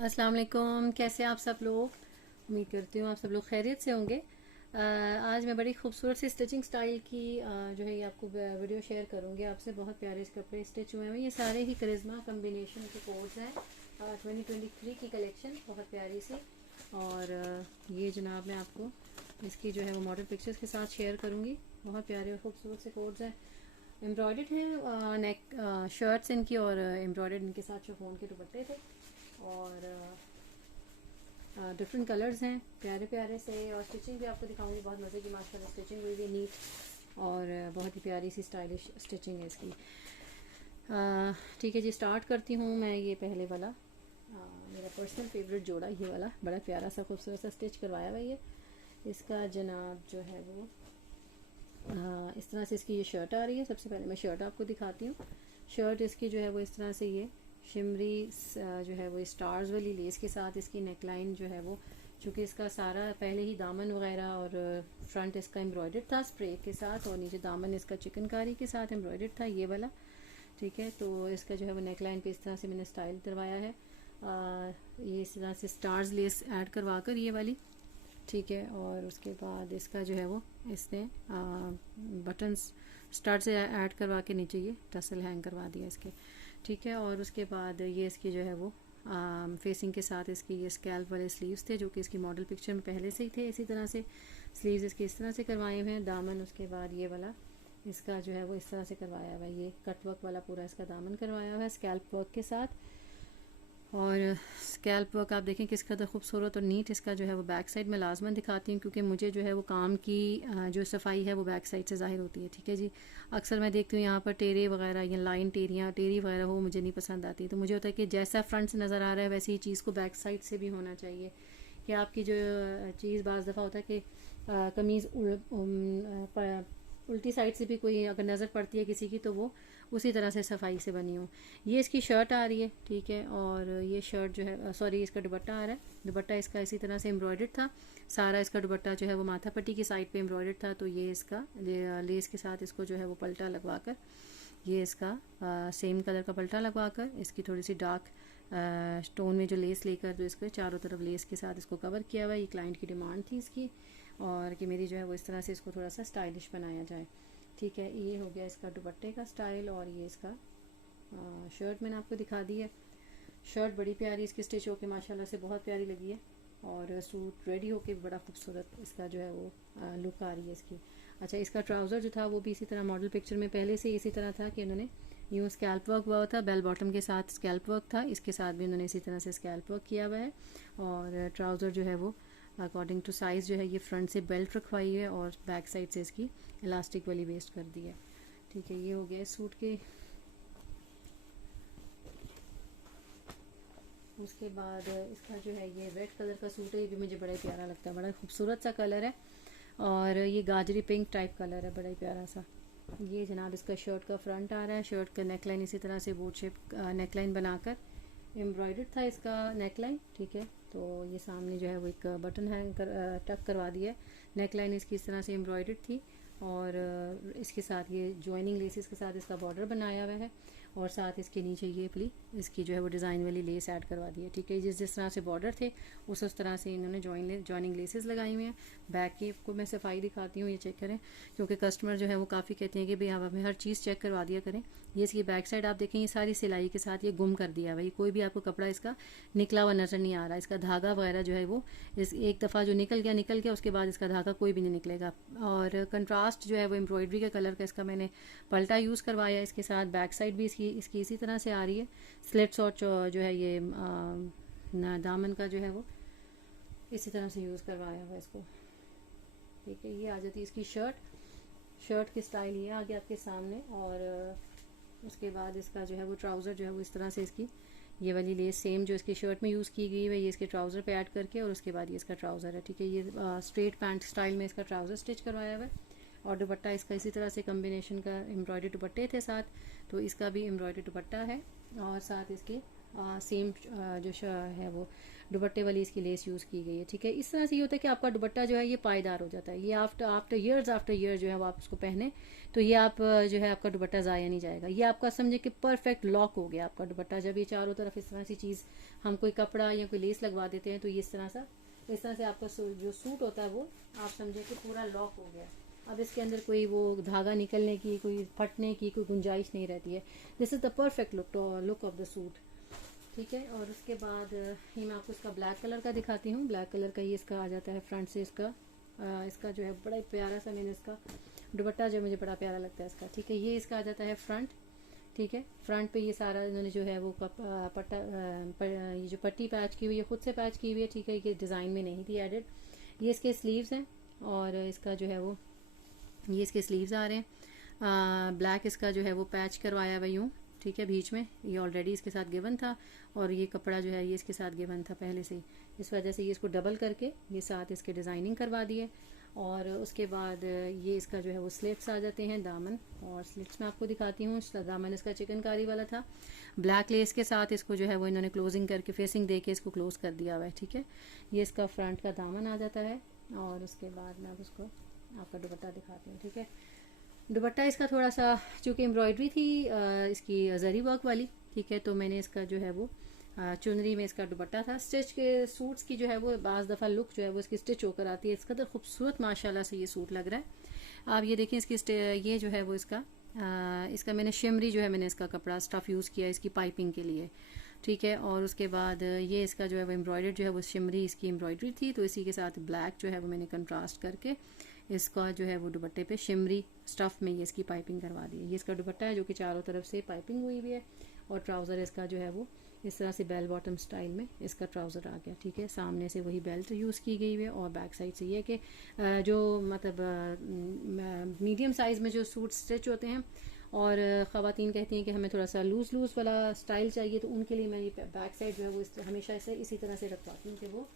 अस्सलाम वालेकुम। कैसे आप सब लोग? उम्मीद करती हूँ आप सब लोग खैरियत से होंगे। आज मैं बड़ी खूबसूरत सी स्टिचिंग स्टाइल की जो है ये आपको वीडियो शेयर करूँगी आपसे। बहुत प्यारे से कपड़े स्टिच हुए हैं। ये सारे ही करिश्मा कम्बिनेशन के कोड्स हैं। 2023 की कलेक्शन बहुत प्यारी सी। और ये जनाब मैं आपको इसकी जो है वो मॉडल पिक्चर्स के साथ शेयर करूँगी। बहुत प्यारे और खूबसूरत से कोड्स हैं। एम्ब्रॉयडर्ड है नेक शर्ट्स इनकी, और एम्ब्रॉयडर्ड इनके साथ शिफॉन के दुपट्टे थे। और डिफरेंट कलर्स हैं प्यारे प्यारे से। और स्टिचिंग भी आपको दिखाऊंगी, बहुत मज़े की माशाल्लाह स्टिचिंग हुई हुई नीट। और बहुत ही प्यारी सी स्टाइलिश स्टिचिंग है इसकी। ठीक है जी, स्टार्ट करती हूँ मैं। ये पहले वाला मेरा पर्सनल फेवरेट जोड़ा, ये वाला बड़ा प्यारा सा खूबसूरत सा स्टिच करवाया हुआ है। ये इसका जनाब जो है वो इस तरह से इसकी ये शर्ट आ रही है। सबसे पहले मैं शर्ट आपको दिखाती हूँ। शर्ट इसकी जो है वो इस तरह से ये शिमरी जो है वो स्टार्स वाली लेस के साथ इसकी नेकलाइन जो है वो, चूँकि इसका सारा पहले ही दामन वगैरह और फ्रंट इसका एम्ब्रॉयडर्ड था स्प्रे के साथ, और नीचे दामन इसका चिकनकारी के साथ एम्ब्रॉयडर्ड था ये वाला। ठीक है, तो इसका जो है वो नेकलाइन पे इस तरह से मैंने स्टाइल करवाया है। ये इस तरह से स्टार्स लेस ऐड करवा कर ये वाली। ठीक है, और उसके बाद इसका जो है वो इसने बटन्स स्टार्ट से ऐड करवा के नीचे ये टसल हैंग करवा दिया इसके। ठीक है, और उसके बाद ये इसकी जो है वो फेसिंग के साथ इसकी ये स्कैल्प वाले स्लीव्स थे, जो कि इसकी मॉडल पिक्चर में पहले से ही थे। इसी तरह से स्लीव्स इसके इस तरह से करवाए हुए हैं। दामन उसके बाद ये वाला इसका जो है वो इस तरह से करवाया हुआ है। ये कट वर्क वाला पूरा इसका दामन करवाया हुआ है स्कैल्प वर्क के साथ। और स्कैल्प वर्क आप देखें किस कदर खूबसूरत और नीट इसका जो है वो बैक साइड में लाजमन दिखाती हूँ, क्योंकि मुझे जो है वो काम की जो सफाई है वो बैक साइड से ज़ाहिर होती है। ठीक है जी, अक्सर मैं देखती हूँ यहाँ पर टेरे वगैरह या लाइन टेरी वगैरह हो, मुझे नहीं पसंद आती। तो मुझे होता है कि जैसा फ्रंट से नज़र आ रहा है वैसी ही चीज़ को बैक साइड से भी होना चाहिए। कि आपकी जो चीज़ बाज़ दफ़ा होता है कि कमीज़ उल्टी साइड से भी कोई अगर नज़र पड़ती है किसी की, तो वो उसी तरह से सफाई से बनी हो। ये इसकी शर्ट आ रही है। ठीक है, और ये शर्ट जो है सॉरी इसका दुपट्टा आ रहा है। दुपट्टा इसका इसी तरह से एम्ब्रॉयडर्ड था सारा। इसका दुपट्टा जो है वो माथा पट्टी की साइड पे एम्ब्रॉयडर्ड था। तो ये इसका लेस के साथ इसको जो है वो पल्टा लगवा कर, ये इसका सेम कलर का पल्टा लगवा कर इसकी थोड़ी सी डार्क स्टोन में जो लेस लेकर जो इसको चारों तरफ लेस के साथ इसको कवर किया हुआ है। ये क्लाइंट की डिमांड थी इसकी, और कि मेरी जो है वो इस तरह से इसको थोड़ा सा स्टाइलिश बनाया जाए। ठीक है, ये हो गया इसका दुपट्टे का स्टाइल। और ये इसका शर्ट मैंने आपको दिखा दी है। शर्ट बड़ी प्यारी इसकी स्टिच होके माशाल्लाह से बहुत प्यारी लगी है। और सूट रेडी होके बड़ा खूबसूरत इसका जो है वो लुक आ रही है इसकी। अच्छा, इसका ट्राउज़र जो था वो भी इसी तरह मॉडल पिक्चर में पहले से इसी तरह था कि उन्होंने यूँ स्कैल्प वर्क हुआ था। बेल बॉटम के साथ स्कैल्प वर्क था, इसके साथ भी उन्होंने इसी तरह से स्कैल्प वर्क किया हुआ है। और ट्राउज़र जो है वो अकॉर्डिंग टू साइज़ जो है ये फ्रंट से बेल्ट रखवाई है, और बैक साइड से इसकी इलास्टिक वाली वेस्ट कर दी है। ठीक है, ये हो गया इस सूट के। उसके बाद इसका जो है ये रेड कलर का सूट है। ये भी मुझे बड़ा ही प्यारा लगता है, बड़ा खूबसूरत सा कलर है। और ये गाजरी पिंक टाइप कलर है, बड़ा ही प्यारा सा। ये जनाब इसका शर्ट का फ्रंट आ रहा है। शर्ट का नेकलाइन इसी तरह से बोट शेप नेकलाइन बनाकर एम्ब्रॉयडर्ड था इसका नेकलाइन। ठीक है, तो ये सामने जो है वो एक बटन हैंग कर टक करवा दिया है। नेकलाइन इसकी इस तरह से एम्ब्रॉयडर्ड थी, और इसके साथ ये ज्वाइनिंग लेसेस के साथ इसका बॉर्डर बनाया हुआ है। और साथ इसके नीचे ये पली इसकी जो है वो डिज़ाइन वाली लेस ऐड करवा दी है। ठीक है, जिस जिस तरह से बॉर्डर थे उस तरह से इन्होंने ज्वाइनिंग लेसेस लगाई हुई हैं। बैक की को मैं सफाई दिखाती हूँ, ये चेक करें, क्योंकि कस्टमर जो है वो काफ़ी कहते हैं कि भाई आप हमें हर चीज़ चेक करवा दिया करें। ये इसकी बैक साइड आप देखें, ये सारी सिलाई के साथ ये गुम कर दिया भाई, कोई भी आपको कपड़ा इसका निकला हुआ नज़र नहीं आ रहा। इसका धागा वगैरह जो है वो इस एक दफ़ा जो निकल गया उसके बाद इसका धागा कोई भी नहीं निकलेगा। और कंट्रास्ट जो है वो एम्ब्रॉयडरी के कलर का इसका मैंने पल्टा यूज़ करवाया। इसके साथ बैक साइड भी इसकी इसी तरह से आ रही है। स्लिट्स और जो है ये दामन का जो है वो इसी तरह से यूज़ करवाया हुआ इसको। ठीक है, ये आ जाती है इसकी शर्ट की स्टाइल ये आ गया आपके सामने। और उसके बाद इसका जो है वो ट्राउज़र जो है वो इस तरह से इसकी ये वाली लेस सेम जो इसकी शर्ट में यूज़ की गई है ये इसके ट्राउज़र पे ऐड करके, और उसके बाद ये इसका ट्राउज़र है। ठीक है, ये स्ट्रेट पैंट स्टाइल में इसका ट्राउज़र स्टिच करवाया हुआ है। और दुपट्टा इसका इसी तरह से कम्बिनेशन का एम्ब्रॉयडरी दुपट्टे थे साथ, तो इसका भी एम्ब्रॉयडरी दुपट्टा है। और साथ इसके सेम जो है वो दुपट्टे वाली इसकी लेस यूज़ की गई है। ठीक है, इस तरह से ये होता है कि आपका दुपट्टा जो है ये पायदार हो जाता है। ये आफ्टर ईयर जो है वो आप उसको पहने तो ये आप जो है आपका दुपट्टा ज़ाया नहीं जाएगा। ये आपका समझे कि परफेक्ट लॉक हो गया आपका दुपट्टा। जब ये चारों तरफ इस तरह सी चीज़ हम कोई कपड़ा या कोई लेस लगवा देते हैं तो ये इस तरह से आपका जो सूट होता है वो आप समझे कि पूरा लॉक हो गया। अब इसके अंदर कोई वो धागा निकलने की, कोई फटने की कोई गुंजाइश नहीं रहती है। This is the perfect look of the suit. ठीक है, और उसके बाद ये मैं आपको इसका ब्लैक कलर का दिखाती हूँ। ब्लैक कलर का ये इसका आ जाता है फ्रंट से। इसका जो है बड़ा ही प्यारा सा, मैंने इसका दुपट्टा जो मुझे बड़ा प्यारा लगता है इसका। ठीक है, ये इसका आ जाता है फ्रंट। ठीक है, फ्रंट पे ये सारा इन्होंने जो है वो ये जो पट्टी पैच की हुई है, खुद से पैच की हुई है। ठीक है, ये डिज़ाइन में नहीं थी एडेड। ये इसके स्लीव्स हैं और इसका जो है वो ये इसके स्लीव्स आ रहे हैं। ब्लैक इसका जो है वो पैच करवाया हुआ यूँ। ठीक है, बीच में ये ऑलरेडी इसके साथ गिवन था और ये कपड़ा जो है ये इसके साथ गिवन था पहले से ही। इस वजह से ये इसको डबल करके ये साथ इसके डिज़ाइनिंग करवा दिए। और उसके बाद ये इसका जो है वो स्लिट्स आ जाते हैं, दामन। और स्लिट्स मैं आपको दिखाती हूँ। दामन इसका चिकनकारी वाला था, ब्लैक लेस के साथ इसको जो है वो इन्होंने क्लोजिंग करके फेसिंग दे के इसको क्लोज कर दिया हुआ है। ठीक है, ये इसका फ्रंट का दामन आ जाता है। और उसके बाद मैं अब उसको आपका दुपट्टा दिखाती हूँ। ठीक है, दुपट्टा इसका थोड़ा सा चूँकि एम्ब्रॉयडरी थी इसकी जरी वर्क वाली। ठीक है, तो मैंने इसका जो है वो चुनरी में इसका दुपट्टा था। स्टिच के सूट्स की जो है वो बाज़ दफ़ा लुक जो है वो इसकी स्टिच होकर आती है। इसका तो खूबसूरत माशाल्लाह से ये सूट लग रहा है। आप ये देखें इसकी ये जो है वो इसका मैंने शिमरी जो है मैंने इसका कपड़ा स्टफ़ यूज़ किया इसकी पाइपिंग के लिए। ठीक है, और उसके बाद ये इसका जो है वो एम्ब्रॉयडर्ड जो है वो शिमरी इसकी एम्ब्रॉयडरी थी, तो इसी के साथ ब्लैक जो है वो मैंने कंट्रास्ट करके इसका जो है वो दुपट्टे पे शिमरी स्टफ़ में ये इसकी पाइपिंग करवा दी है। ये इसका दुपट्टा है जो कि चारों तरफ से पाइपिंग हुई हुई है। और ट्राउज़र इसका जो है वो इस तरह से बेल बॉटम स्टाइल में इसका ट्राउज़र आ गया। ठीक है, सामने से वही बेल्ट यूज़ की गई हुई है और बैक साइड से ये कि जो मतलब मीडियम साइज़ में जो सूट स्टिच होते हैं और ख़वातीन कहती हैं कि हमें थोड़ा सा लूज़ वाला स्टाइल चाहिए, तो उनके लिए मैं ये बैक साइड जो है वो हमेशा इसी तरह से रखवाती हूँ कि वो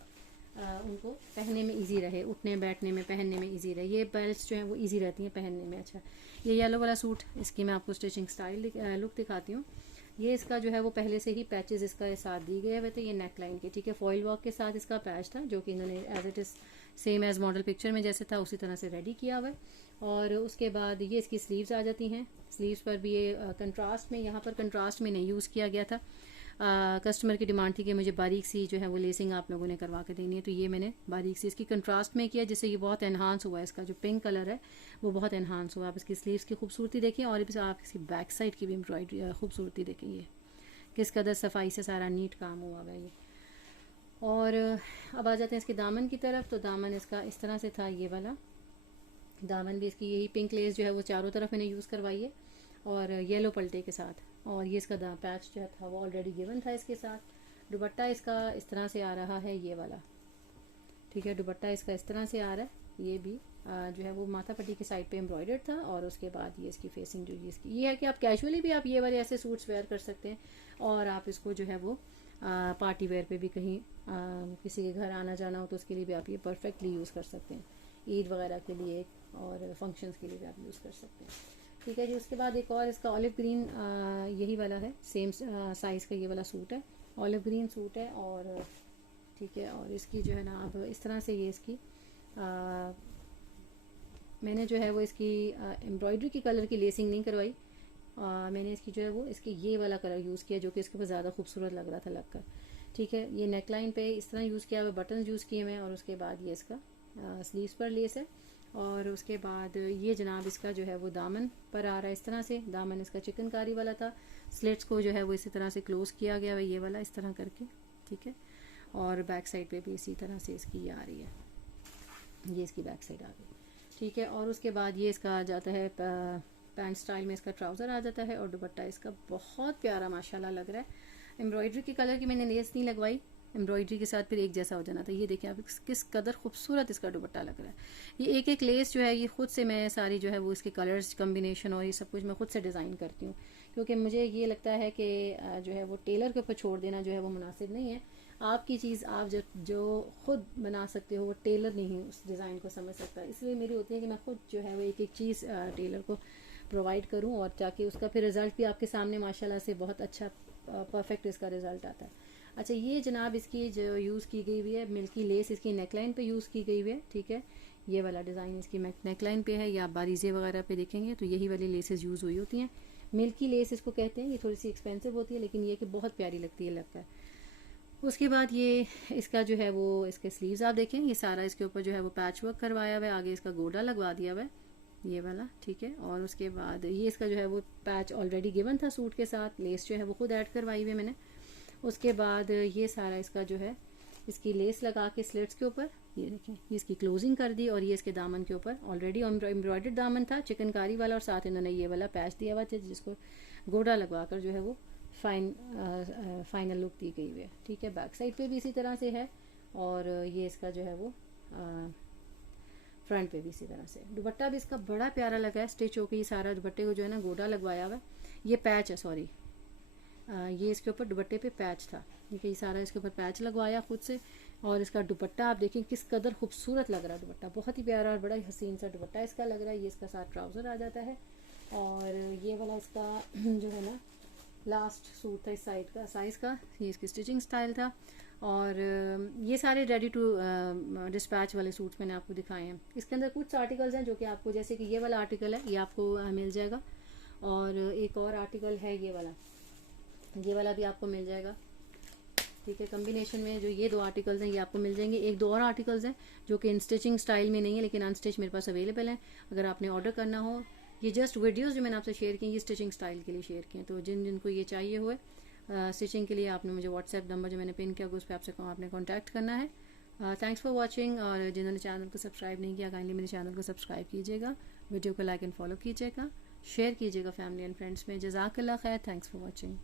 उनको पहनने में इजी रहे, उठने बैठने में पहनने में इजी रहे। ये बेल्ट्स जो हैं वो इजी रहती हैं पहनने में। अच्छा, ये येलो वाला सूट इसकी मैं आपको स्टिचिंग स्टाइल लुक दिखाती हूँ। ये इसका जो है वो पहले से ही पैचेस इसका साथ दिए गए हुए थे ये नेक लाइन के। ठीक है, फॉइल वर्क के साथ इसका पैच था जो कि इन्होंने as it is same as model picture में जैसे था उसी तरह से रेडी किया हुआ है। और उसके बाद ये इसकी स्लीव्स आ जाती हैं। स्लीव्स पर भी ये कंट्रास्ट में, यहाँ पर कंट्रास्ट में नहीं यूज़ किया गया था। कस्टमर की डिमांड थी कि मुझे बारीक सी जो है वो लेसिंग आप लोगों ने करवा के देनी है, तो ये मैंने बारीक सी इसकी कंट्रास्ट में किया जिससे ये बहुत एनहांस हुआ है। इसका जो पिंक कलर है वो बहुत एनहांस हुआ। आप इसकी स्लीव्स की खूबसूरती देखिए और आप इसकी बैक साइड की भी एम्ब्रॉयडरी खूबसूरती देखिए किस कदर सफाई से सारा नीट काम हुआ है ये। और अब आ जाते हैं इसके दामन की तरफ। तो दामन इसका इस तरह से था, ये वाला दामन भी इसकी यही पिंक लेस जो है वो चारों तरफ मैंने यूज़ करवाई है और येलो पल्टे के साथ। और ये इसका पैच जो था वो ऑलरेडी गिवन था इसके साथ। दुपट्टा इसका इस तरह से आ रहा है, ये वाला। ठीक है, दुपट्टा इसका इस तरह से आ रहा है। ये भी जो है वो माथा पट्टी की साइड पे एम्ब्रॉयडर्ड था। और उसके बाद ये इसकी फेसिंग जो ये है कि आप कैजुअली भी आप ये वाले ऐसे सूट्स वेयर कर सकते हैं और आप इसको जो है वो पार्टी वेयर पे भी कहीं किसी के घर आना जाना हो तो उसके लिए भी आप ये परफेक्टली यूज़ कर सकते हैं। ईद वगैरह के लिए और फंक्शंस के लिए भी आप यूज़ कर सकते हैं। ठीक है जी, उसके बाद एक और इसका ऑलिव ग्रीन यही वाला है, सेम साइज़ का ये वाला सूट है, ऑलिव ग्रीन सूट है। और ठीक है, और इसकी जो है ना अब इस तरह से ये इसकी मैंने जो है वो इसकी एम्ब्रॉयडरी की कलर की लेसिंग नहीं करवाई। मैंने इसकी जो है वो इसकी ये वाला कलर यूज़ किया जो कि इसके ऊपर ज़्यादा खूबसूरत लग रहा था लगकर। ठीक है, ये नेक लाइन पे इस तरह यूज़ किया हुआ, बटन यूज़ किए मैं। और उसके बाद ये इसका स्लीव्स पर लेस है। और उसके बाद ये जनाब इसका जो है वो दामन पर आ रहा है इस तरह से। दामन इसका चिकनकारी वाला था। स्लिट्स को जो है वो इसी तरह से क्लोज़ किया गया है ये वाला इस तरह करके। ठीक है, और बैक साइड पे भी इसी तरह से इसकी ये आ रही है, ये इसकी बैक साइड आ गई। ठीक है, और उसके बाद ये इसका आ जाता है पैंट स्टाइल में इसका ट्राउज़र आ जाता है और दुपट्टा इसका बहुत प्यारा माशाल्लाह लग रहा है। एम्ब्रॉयडरी की कलर की मैंने लेस नहीं लगवाई, एम्ब्रॉयडरी के साथ फिर एक जैसा हो जाना था। ये देखें आप किस कदर खूबसूरत इसका दुपट्टा लग रहा है। ये एक एक लेस जो है ये खुद से मैं सारी जो है वो इसके कलर्स कम्बिनेशन और ये सब कुछ मैं खुद से डिज़ाइन करती हूँ, क्योंकि मुझे ये लगता है कि जो है वो टेलर के ऊपर छोड़ देना जो है वो मुनासिब नहीं है। आपकी चीज़ आप जो खुद बना सकते हो वो टेलर नहीं उस डिज़ाइन को समझ सकता। इसलिए मेरी होती है कि मैं खुद जो है वो एक एक चीज़ टेलर को प्रोवाइड करूँ और ताकि उसका फिर रिज़ल्ट भी आपके सामने माशाल्लाह से बहुत अच्छा परफेक्ट इसका रिज़ल्ट आता है। अच्छा, ये जनाब इसकी जो यूज़ की गई हुई है मिल्की लेस, इसकी नेकलाइन पे यूज़ की गई हुई है। ठीक है, ये वाला डिज़ाइन इसकी नेकलाइन पे है, या आप बारीज़े वगैरह पे देखेंगे तो यही वाली लेसेस यूज़ हुई होती हैं। मिल्की लेस इसको कहते हैं। ये थोड़ी सी एक्सपेंसिव होती है, लेकिन ये कि बहुत प्यारी लगती है, लगता है। उसके बाद ये इसका जो है वो इसके स्लीव्स आप देखें, ये सारा इसके ऊपर जो है वो पैच वर्क करवाया हुआ है, आगे इसका गोडा लगवा दिया हुआ है ये वाला। ठीक है, और उसके बाद ये इसका जो है वो पैच ऑलरेडी गिवन था सूट के साथ, लेस जो है वो खुद ऐड करवाई हुई है मैंने। उसके बाद ये सारा इसका जो है इसकी लेस लगा के स्लिट्स के ऊपर ये देखें, ये इसकी क्लोजिंग कर दी, और ये इसके दामन के ऊपर ऑलरेडी एम्ब्रॉयडर्ड दामन था चिकनकारी वाला, और साथ इन्होंने ये वाला पैच दिया हुआ था जिसको गोडा लगवा कर जो है वो फाइनल लुक दी गई हुई है। ठीक है, बैक साइड पे भी इसी तरह से है, और ये इसका जो है वो फ्रंट पे भी इसी तरह से। दुपट्टा भी इसका बड़ा प्यारा लगा है, स्टिच होकर ये सारा दुपट्टे को जो है ना गोडा लगवाया हुआ है। ये पैच है, सॉरी, ये इसके ऊपर दुपट्टे पे पैच था, ठीक है, ये सारा इसके ऊपर पैच लगवाया खुद से। और इसका दुपट्टा आप देखें किस कदर खूबसूरत लग रहा है, दुपट्टा बहुत ही प्यारा और बड़ा ही हसीन सा दुपट्टा इसका लग रहा है। ये इसका साथ ट्राउज़र आ जाता है, और ये वाला इसका जो है ना लास्ट सूट था इस साइड का साइज़ का, ये इसकी स्टिचिंग स्टाइल था। और ये सारे रेडी टू डिस्पैच वाले सूट्स मैंने आपको दिखाए हैं। इसके अंदर कुछ आर्टिकल्स हैं जो कि आपको, जैसे कि ये वाला आर्टिकल है, ये आपको मिल जाएगा, और एक और आर्टिकल है ये वाला भी आपको मिल जाएगा। ठीक है, कम्बिनेशन में जो ये दो आर्टिकल्स हैं ये आपको मिल जाएंगे। एक दो और आर्टिकल्स हैं जो कि अनस्टिचिंग स्टाइल में नहीं है, लेकिन अनस्टिच मेरे पास अवेलेबल हैं, अगर आपने ऑर्डर करना हो। ये जस्ट वीडियोस जो मैंने आपसे शेयर की ये स्टिचिंग स्टाइल के लिए शेयर किए, तो जिनको ये चाहिए हुए स्टिचिंग के लिए आपने मुझे व्हाट्सएप नंबर जो मैंने पिन किया उस पर आपने कॉन्टैक्ट करना है। थैंक्स फॉर वॉचिंग, और जिन्होंने चैनल को सब्सक्राइब नहीं किया काइंडली मेरे चैनल को सब्सक्राइब कीजिएगा, वीडियो को लाइक एंड फॉलो कीजिएगा, शेयर कीजिएगा फैमिली एंड फ्रेंड्स में। जज़ाकल्लाह खैर, थैंक्स फॉर वॉचिंग।